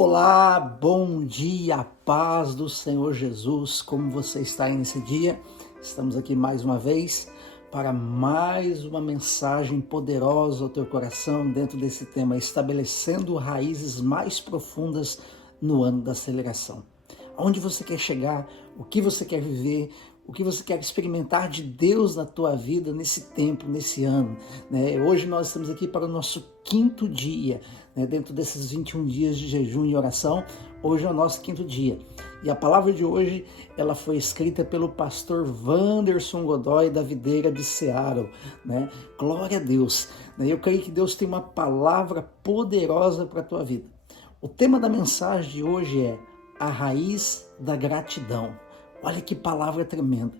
Olá, bom dia, paz do Senhor Jesus. Como você está aí nesse dia? Estamos aqui mais uma vez para mais uma mensagem poderosa ao teu coração dentro desse tema, estabelecendo raízes mais profundas no ano da aceleração. Onde você quer chegar, o que você quer viver, o que você quer experimentar de Deus na tua vida nesse tempo, nesse ano, né? Hoje nós estamos aqui para o nosso 5º dia, né? Dentro desses 21 dias de jejum e oração, hoje é o nosso 5º dia. E a palavra de hoje, ela foi escrita pelo pastor Wanderson Godoy, da Videira de Seattle, né? Glória a Deus, né? Eu creio que Deus tem uma palavra poderosa para a tua vida. O tema da mensagem de hoje é a raiz da gratidão. Olha que palavra tremenda.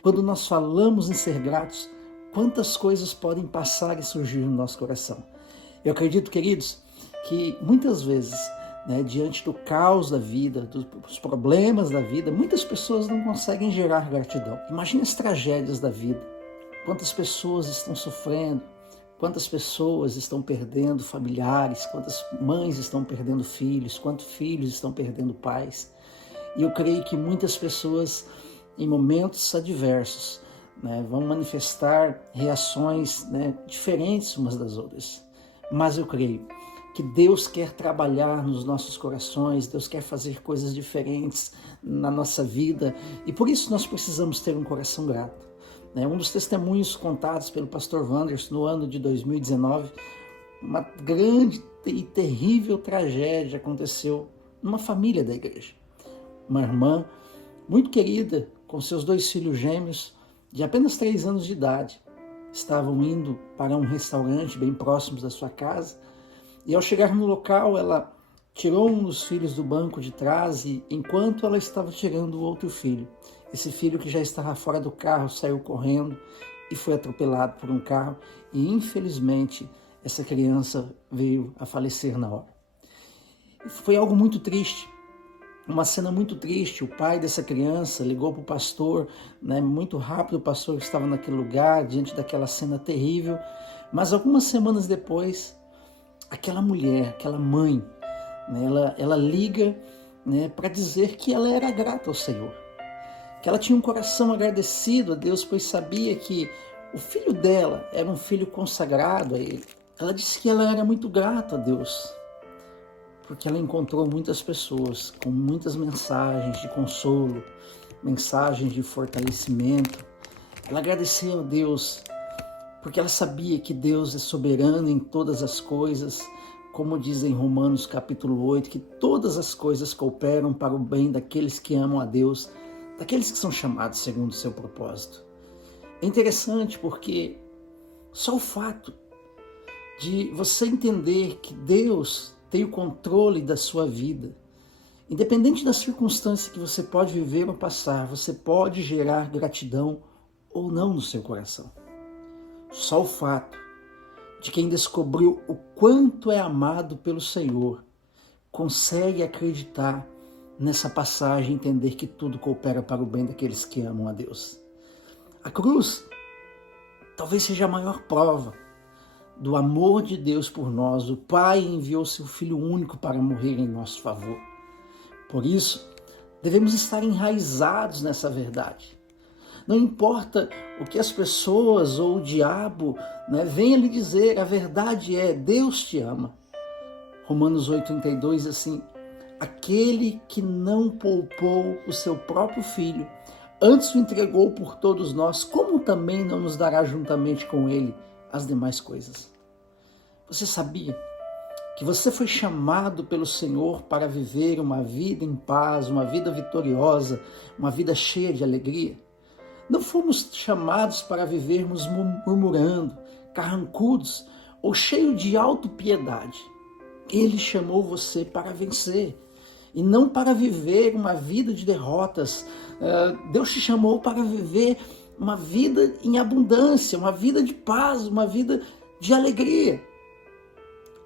Quando nós falamos em ser gratos, quantas coisas podem passar e surgir no nosso coração. Eu acredito, queridos, que muitas vezes, né, diante do caos da vida, dos problemas da vida, muitas pessoas não conseguem gerar gratidão. Imagine as tragédias da vida. Quantas pessoas estão sofrendo, quantas pessoas estão perdendo familiares, quantas mães estão perdendo filhos, quantos filhos estão perdendo pais. E eu creio que muitas pessoas, em momentos adversos, né, vão manifestar reações, né, diferentes umas das outras. Mas eu creio que Deus quer trabalhar nos nossos corações, Deus quer fazer coisas diferentes na nossa vida. E por isso nós precisamos ter um coração grato. Um dos testemunhos contados pelo pastor Wanderson no ano de 2019, uma grande e terrível tragédia aconteceu numa família da igreja. Uma irmã muito querida, com seus 2 filhos gêmeos, de apenas 3 anos de idade, estavam indo para um restaurante bem próximo da sua casa, e ao chegar no local, ela tirou um dos filhos do banco de trás e, enquanto ela estava tirando o outro filho, esse filho que já estava fora do carro saiu correndo e foi atropelado por um carro, e infelizmente essa criança veio a falecer na hora. Foi algo muito triste. Uma cena muito triste. O pai dessa criança ligou para o pastor, né? Muito rápido o pastor estava naquele lugar, diante daquela cena terrível. Mas algumas semanas depois, aquela mulher, aquela mãe, né? ela liga, né, para dizer que ela era grata ao Senhor. Que ela tinha um coração agradecido a Deus, pois sabia que o filho dela era um filho consagrado a Ele. Ela disse que ela era muito grata a Deus, porque ela encontrou muitas pessoas com muitas mensagens de consolo, mensagens de fortalecimento. Ela agradeceu a Deus, porque ela sabia que Deus é soberano em todas as coisas, como diz em Romanos capítulo 8, que todas as coisas cooperam para o bem daqueles que amam a Deus, daqueles que são chamados segundo o seu propósito. É interessante porque só o fato de você entender que Deus tem o controle da sua vida, independente da circunstância que você pode viver ou passar, você pode gerar gratidão ou não no seu coração. Só o fato de quem descobriu o quanto é amado pelo Senhor consegue acreditar nessa passagem e entender que tudo coopera para o bem daqueles que amam a Deus. A cruz talvez seja a maior prova do amor de Deus por nós. O Pai enviou seu Filho único para morrer em nosso favor. Por isso, devemos estar enraizados nessa verdade. Não importa o que as pessoas ou o diabo, né, venham lhe dizer, a verdade é, Deus te ama. Romanos 8,32, assim, aquele que não poupou o seu próprio Filho, antes o entregou por todos nós, como também não nos dará juntamente com ele as demais coisas. Você sabia que você foi chamado pelo Senhor para viver uma vida em paz, uma vida vitoriosa, uma vida cheia de alegria? Não fomos chamados para vivermos murmurando, carrancudos ou cheios de autopiedade. Ele chamou você para vencer e não para viver uma vida de derrotas. Deus te chamou para viver uma vida em abundância, uma vida de paz, uma vida de alegria.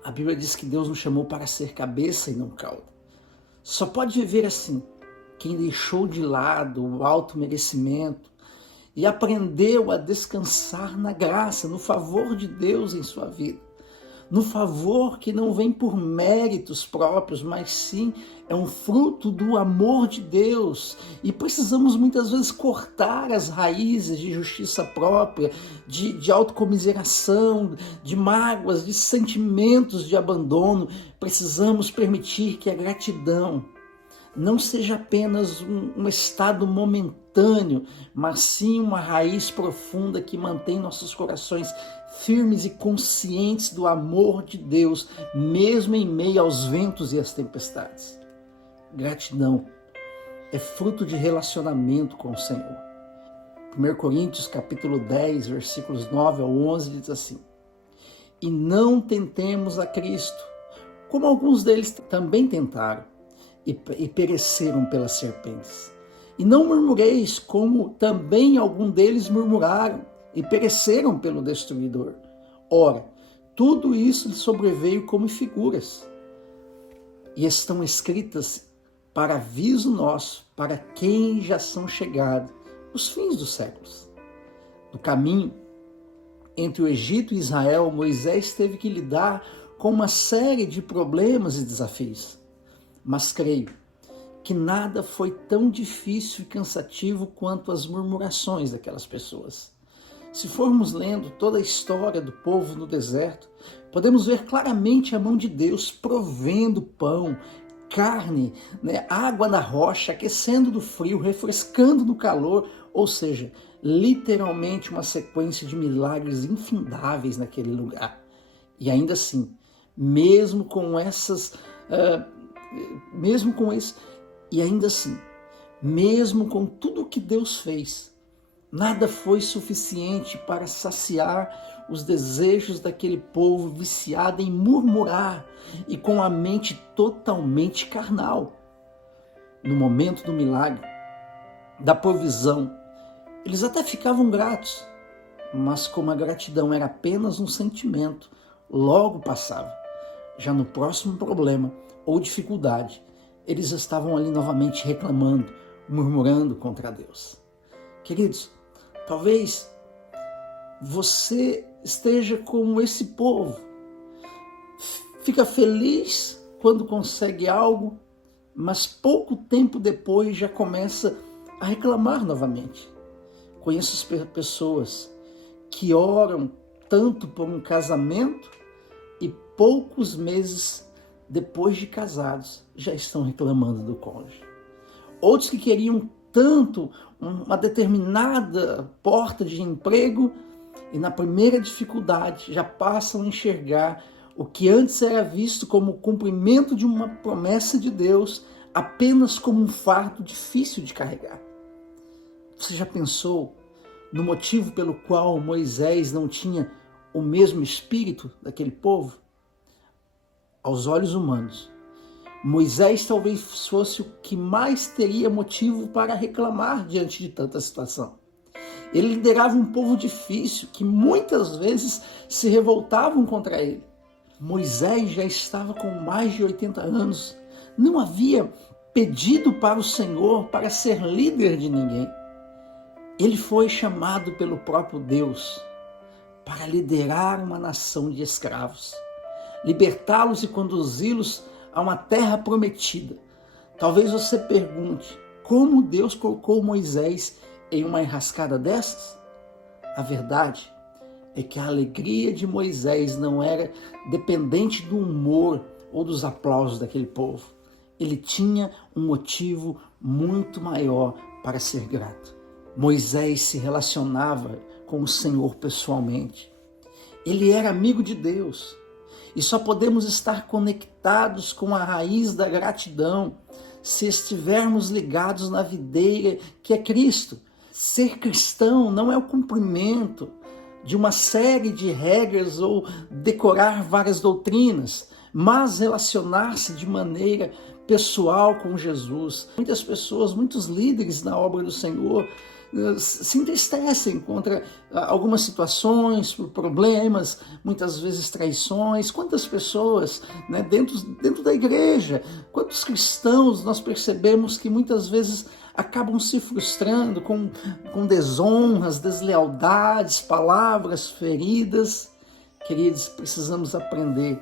A Bíblia diz que Deus nos chamou para ser cabeça e não cauda. Só pode viver assim quem deixou de lado o automerecimento e aprendeu a descansar na graça, no favor de Deus em sua vida. no favor que não vem por méritos próprios, mas sim é um fruto do amor de Deus. E precisamos muitas vezes cortar as raízes de justiça própria, de autocomiseração, de mágoas, de sentimentos de abandono. Precisamos permitir que a gratidão não seja apenas um estado momentâneo, mas sim uma raiz profunda que mantém nossos corações firmes e conscientes do amor de Deus, mesmo em meio aos ventos e às tempestades. Gratidão é fruto de relacionamento com o Senhor. 1 Coríntios capítulo 10, versículos 9 ao 11 diz assim: E não tentemos a Cristo, como alguns deles também tentaram, e pereceram pelas serpentes. E não murmureis, como também algum deles murmuraram, e pereceram pelo destruidor. Ora, tudo isso lhes sobreveio como figuras, e estão escritas para aviso nosso, para quem já são chegados os fins dos séculos. No caminho entre o Egito e Israel, Moisés teve que lidar com uma série de problemas e desafios. Mas creio que nada foi tão difícil e cansativo quanto as murmurações daquelas pessoas. Se formos lendo toda a história do povo no deserto, podemos ver claramente a mão de Deus provendo pão, carne, água na rocha, aquecendo do frio, refrescando do calor, ou seja, literalmente uma sequência de milagres infindáveis naquele lugar. E ainda assim, mesmo com esse, e ainda assim, mesmo com tudo que Deus fez, nada foi suficiente para saciar os desejos daquele povo viciado em murmurar e com a mente totalmente carnal. No momento do milagre, da provisão, eles até ficavam gratos, mas como a gratidão era apenas um sentimento, logo passava. Já no próximo problema ou dificuldade, eles estavam ali novamente reclamando, murmurando contra Deus. Queridos, talvez você esteja como esse povo. Fica feliz quando consegue algo, mas pouco tempo depois já começa a reclamar novamente. Conheço pessoas que oram tanto por um casamento e poucos meses depois de casados já estão reclamando do cônjuge. Outros que queriam tanto uma determinada porta de emprego e na primeira dificuldade já passam a enxergar o que antes era visto como o cumprimento de uma promessa de Deus apenas como um fardo difícil de carregar. Você já pensou no motivo pelo qual Moisés não tinha o mesmo espírito daquele povo? Aos olhos humanos, Moisés talvez fosse o que mais teria motivo para reclamar diante de tanta situação. Ele liderava um povo difícil que muitas vezes se revoltavam contra ele. Moisés já estava com mais de 80 anos, não havia pedido para o Senhor para ser líder de ninguém. Ele foi chamado pelo próprio Deus para liderar uma nação de escravos, libertá-los e conduzi-los a uma terra prometida. Talvez você pergunte, como Deus colocou Moisés em uma enrascada dessas? A verdade é que a alegria de Moisés não era dependente do humor ou dos aplausos daquele povo. Ele tinha um motivo muito maior para ser grato. Moisés se relacionava com o Senhor pessoalmente. Ele era amigo de Deus. E só podemos estar conectados com a raiz da gratidão se estivermos ligados na videira que é Cristo. Ser cristão não é o cumprimento de uma série de regras ou decorar várias doutrinas, mas relacionar-se de maneira pessoal com Jesus. Muitas pessoas, muitos líderes na obra do Senhor se entristecem contra algumas situações, problemas, muitas vezes traições. Quantas pessoas, dentro da igreja, quantos cristãos nós percebemos que muitas vezes acabam se frustrando com desonras, deslealdades, palavras feridas. Queridos, precisamos aprender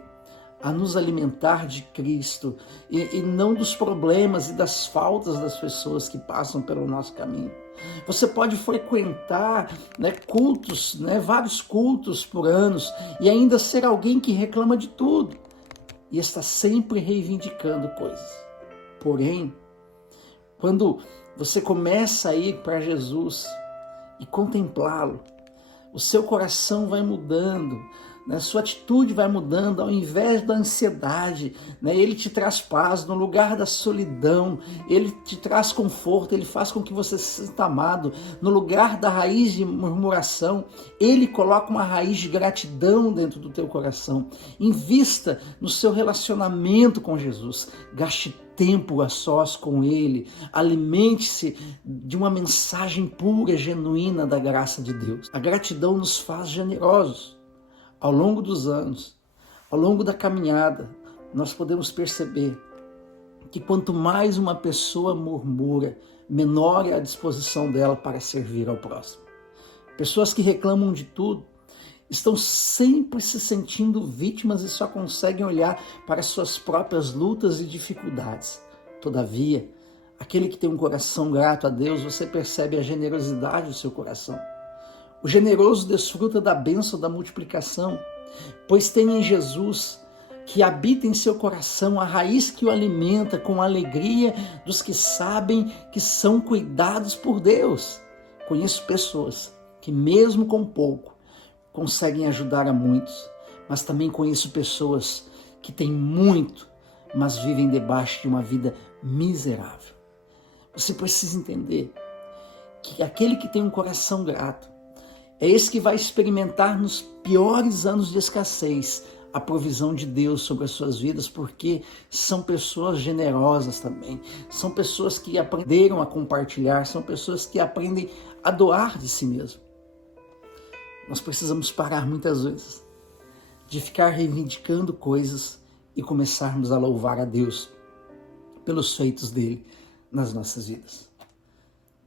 a nos alimentar de Cristo e não dos problemas e das faltas das pessoas que passam pelo nosso caminho. Você pode frequentar cultos, vários cultos por anos e ainda ser alguém que reclama de tudo e está sempre reivindicando coisas. Porém, quando você começa a ir para Jesus e contemplá-lo, o seu coração vai mudando, sua atitude vai mudando. Ao invés da ansiedade, ele te traz paz no lugar da solidão, ele te traz conforto, ele faz com que você se sinta amado. No lugar da raiz de murmuração, ele coloca uma raiz de gratidão dentro do teu coração. Invista no seu relacionamento com Jesus, gaste tempo a sós com ele, alimente-se de uma mensagem pura, genuína da graça de Deus. A gratidão nos faz generosos. Ao longo dos anos, ao longo da caminhada, nós podemos perceber que quanto mais uma pessoa murmura, menor é a disposição dela para servir ao próximo. Pessoas que reclamam de tudo estão sempre se sentindo vítimas e só conseguem olhar para suas próprias lutas e dificuldades. Todavia, aquele que tem um coração grato a Deus, você percebe a generosidade do seu coração. O generoso desfruta da bênção da multiplicação, pois tem em Jesus, que habita em seu coração, a raiz que o alimenta com a alegria dos que sabem que são cuidados por Deus. Conheço pessoas que, mesmo com pouco, conseguem ajudar a muitos, mas também conheço pessoas que têm muito, mas vivem debaixo de uma vida miserável. Você precisa entender que aquele que tem um coração grato é esse que vai experimentar nos piores anos de escassez a provisão de Deus sobre as suas vidas, porque são pessoas generosas também, são pessoas que aprenderam a compartilhar, são pessoas que aprendem a doar de si mesmo. Nós precisamos parar muitas vezes de ficar reivindicando coisas e começarmos a louvar a Deus pelos feitos dele nas nossas vidas.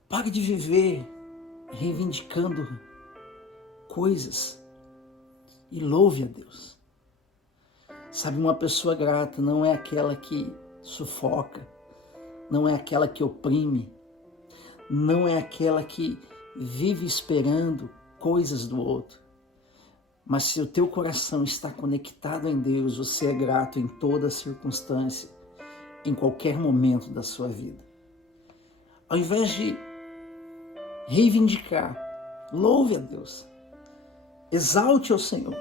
Pare de viver reivindicando coisas e louve a Deus. Sabe, uma pessoa grata não é aquela que sufoca, não é aquela que oprime, não é aquela que vive esperando coisas do outro. Mas se o teu coração está conectado em Deus, você é grato em toda circunstância, em qualquer momento da sua vida. Ao invés de reivindicar, louve a Deus. Exalte ao Senhor.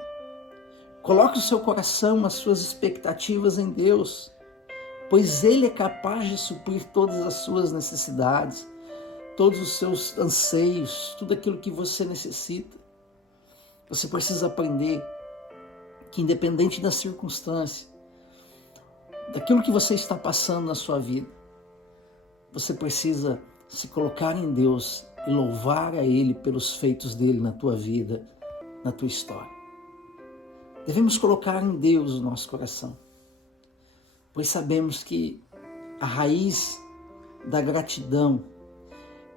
Coloque o seu coração, as suas expectativas em Deus, pois Ele é capaz de suprir todas as suas necessidades, todos os seus anseios, tudo aquilo que você necessita. Você precisa aprender que, independente da circunstância, daquilo que você está passando na sua vida, você precisa se colocar em Deus e louvar a Ele pelos feitos dele na tua vida, na tua história. Devemos colocar em Deus o nosso coração, pois sabemos que a raiz da gratidão,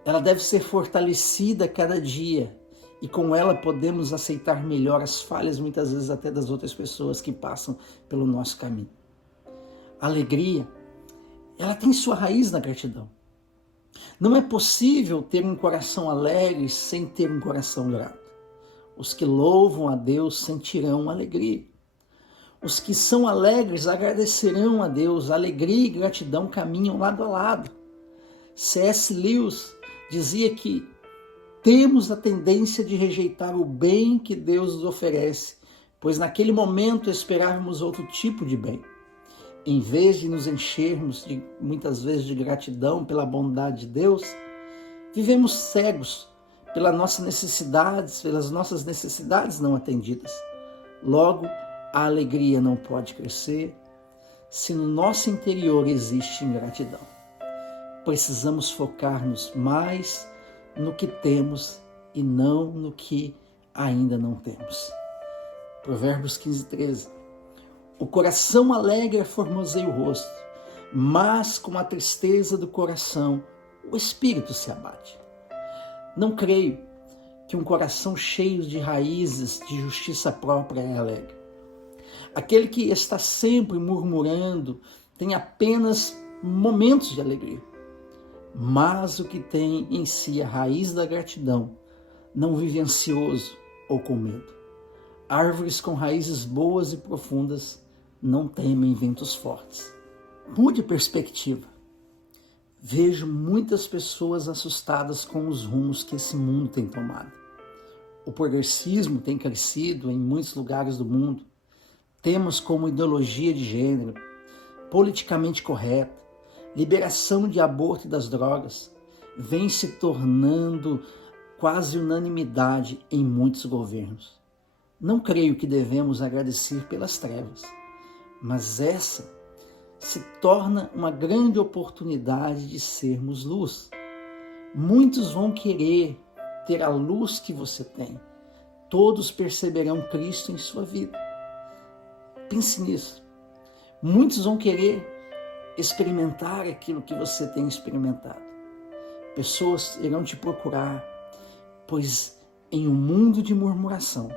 ela deve ser fortalecida a cada dia, e com ela podemos aceitar melhor as falhas, muitas vezes até das outras pessoas que passam pelo nosso caminho. A alegria, ela tem sua raiz na gratidão. Não é possível ter um coração alegre sem ter um coração grato. Os que louvam a Deus sentirão alegria. Os que são alegres agradecerão a Deus. Alegria e gratidão caminham lado a lado. C.S. Lewis dizia que temos a tendência de rejeitar o bem que Deus nos oferece, pois naquele momento esperávamos outro tipo de bem. Em vez de nos enchermos muitas vezes de gratidão pela bondade de Deus, vivemos cegos pelas nossas necessidades não atendidas. Logo, a alegria não pode crescer se no nosso interior existe ingratidão. Precisamos focar-nos mais no que temos e não no que ainda não temos. Provérbios 15:13. O coração alegre formoseia o rosto, mas com a tristeza do coração o espírito se abate. Não creio que um coração cheio de raízes de justiça própria é alegre. Aquele que está sempre murmurando tem apenas momentos de alegria. Mas o que tem em si a raiz da gratidão não vive ansioso ou com medo. Árvores com raízes boas e profundas não temem ventos fortes. Mude perspectiva. Vejo muitas pessoas assustadas com os rumos que esse mundo tem tomado. O progressismo tem crescido em muitos lugares do mundo. Temas como ideologia de gênero, politicamente correto, liberação de aborto e das drogas, vem se tornando quase unanimidade em muitos governos. Não creio que devemos agradecer pelas trevas, mas essa se torna uma grande oportunidade de sermos luz. Muitos vão querer ter a luz que você tem. Todos perceberão Cristo em sua vida. Pense nisso. Muitos vão querer experimentar aquilo que você tem experimentado. Pessoas irão te procurar, pois em um mundo de murmuração,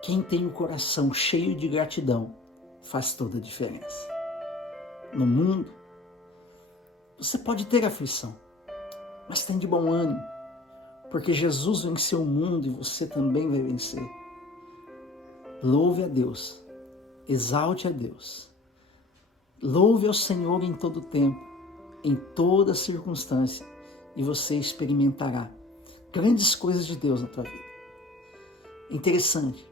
quem tem o coração cheio de gratidão faz toda a diferença. No mundo, você pode ter aflição, mas tem de bom ânimo, porque Jesus venceu o mundo e você também vai vencer. Louve a Deus, exalte a Deus. Louve ao Senhor em todo tempo, em toda circunstância, e você experimentará grandes coisas de Deus na tua vida. Interessante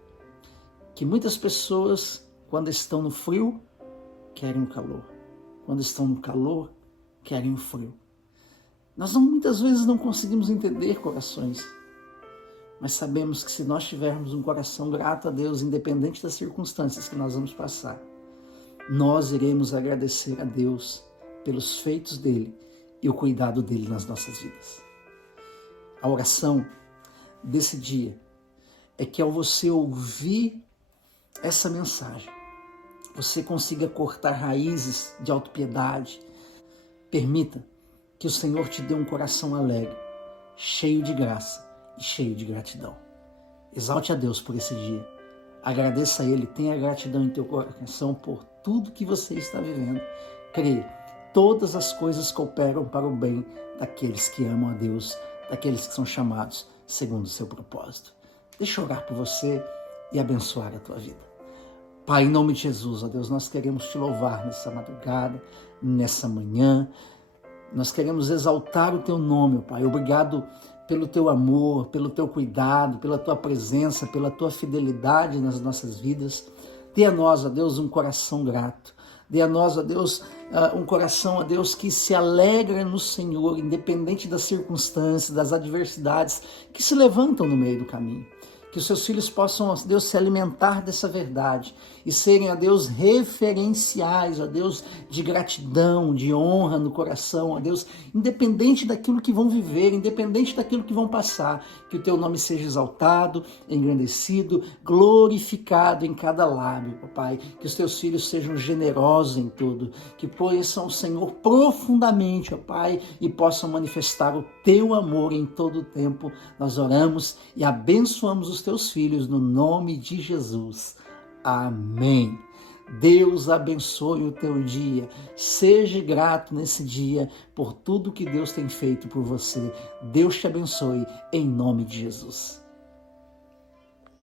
que muitas pessoas, quando estão no frio, querem o calor. Quando estão no calor, querem o frio. Nós muitas vezes não conseguimos entender corações, mas sabemos que se nós tivermos um coração grato a Deus, independente das circunstâncias que nós vamos passar, nós iremos agradecer a Deus pelos feitos dele e o cuidado dele nas nossas vidas. A oração desse dia é que ao você ouvir essa mensagem, você consiga cortar raízes de autopiedade. Permita que o Senhor te dê um coração alegre, cheio de graça e cheio de gratidão. Exalte a Deus por esse dia. Agradeça a Ele, tenha gratidão em teu coração por tudo que você está vivendo. Creia, todas as coisas cooperam para o bem daqueles que amam a Deus, daqueles que são chamados segundo o seu propósito. Deixa eu orar por você e abençoar a tua vida. Pai, em nome de Jesus, ó Deus, nós queremos te louvar nessa madrugada, nessa manhã. Nós queremos exaltar o teu nome, ó Pai. Obrigado pelo teu amor, pelo teu cuidado, pela tua presença, pela tua fidelidade nas nossas vidas. Dê a nós, ó Deus, um coração grato. Dê a nós, ó Deus, um coração, ó Deus, que se alegra no Senhor, independente das circunstâncias, das adversidades que se levantam no meio do caminho. Que os seus filhos possam, ó Deus, se alimentar dessa verdade e serem, ó Deus, referenciais, ó Deus, de gratidão, de honra no coração, ó Deus, independente daquilo que vão viver, independente daquilo que vão passar, que o teu nome seja exaltado, engrandecido, glorificado em cada lábio, papai, que os teus filhos sejam generosos em tudo, que conheçam o Senhor profundamente, ó Pai, e possam manifestar o teu amor em todo o tempo. Nós oramos e abençoamos os teus filhos no nome de Jesus. Amém. Deus abençoe o teu dia. Seja grato nesse dia por tudo que Deus tem feito por você. Deus te abençoe em nome de Jesus.